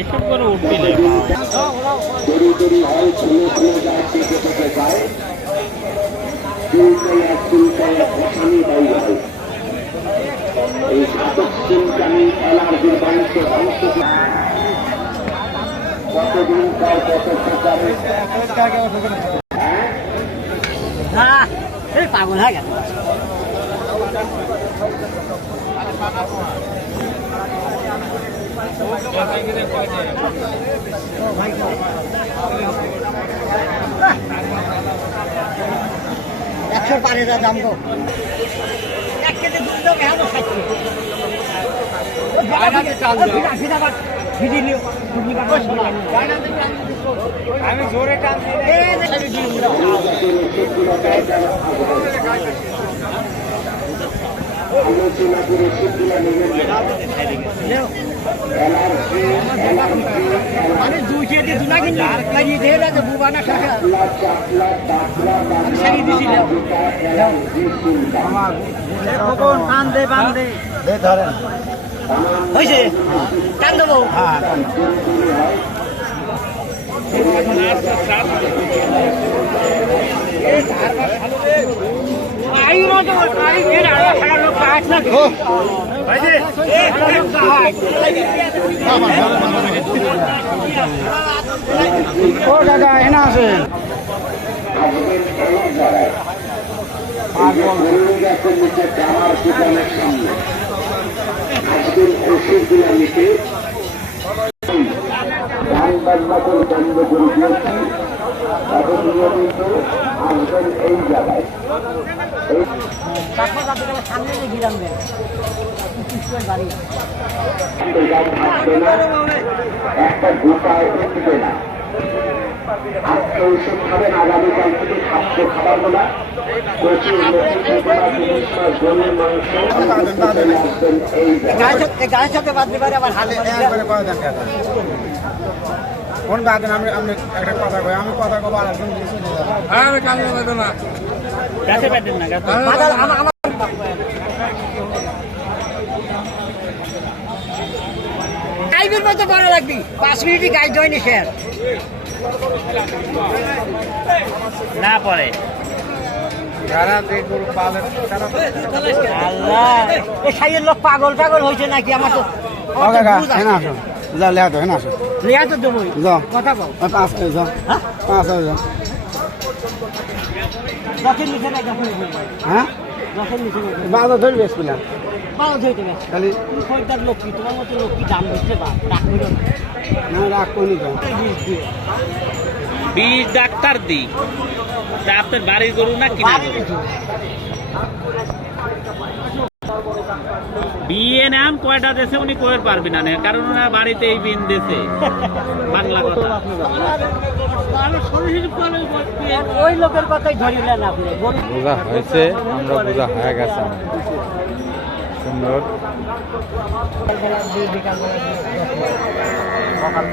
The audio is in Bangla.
এসব করে উঠবিলে এই সাধক চিন্তানি অ্যালার্জির বংশ কতদিন পর কত প্রকারে পাগল হয়ে গেল একশো পারে দাম তো এক কেজি দুধ দেবে আমি জোরে টান আলোচনা করে সেগুলো মানে দুই কেজি দুনা কিন্তু আর লাগিয়ে দিয়ে গেছে বুবানা টাকা বান্ধে বান্ধে ধরেন হয়েছে টান দেবো ও দাদা এনা আছে আজকের ওষুধগুলো নিতে গান বাজনা করে বন্ধ করে দিয়েছি তাদের নিয়মিত আসবেন এই জায়গায় একটা গোটায় উঠবে না আজকে ওষুধ খাবেন আগামীকাল থেকে খাদ্য খাবার না প্রচুর গরুর মাংস আসবেন এই গায়ের সাথে বাঁধতে পারে আবার হাতে কোন বাদেন আমি একটা কথা কই আমি কথা কব আর একজন আমি কাজ করব না কাছে বাদেন না গাইবের মতো বড় লাগবি 5 মিনিটই গাইড হয়নি স্যার না পড়ে যারা গরু পালে আল্লাহ এই সাইয়ের লোক পাগল পাগল হইছে নাকি আমার তো ও কাকা এনা আসো যা লিয়া তো এনা আসো লিয়া তো দেবই যাও কথা বল 5 করে যাও হ্যাঁ 5 করে যাও যখন লিখে না যখন হ্যাঁ যখন লিখে না বাজার ধরে বেসছিলাম পাও ধইতে গেছে খালি তুমি খরিদার লোক কি তোমার মতো লোক কি দাম দিতে বা রাখ কইরো না রাগ কইনি তো বীজ ডাক্তার দি তা আপনার বাড়ির গরু না কিনা বিয়ে নাম কয়টা দেশে উনি কয়ের পারবি না কারণ ওনার বাড়িতে এই বিন দেশে বাংলা কথা ওই লোকের কথাই ধরিলেন আপনি বোঝা হয়েছে আমরা বোঝা হয়ে গেছে সুন্দর সকাল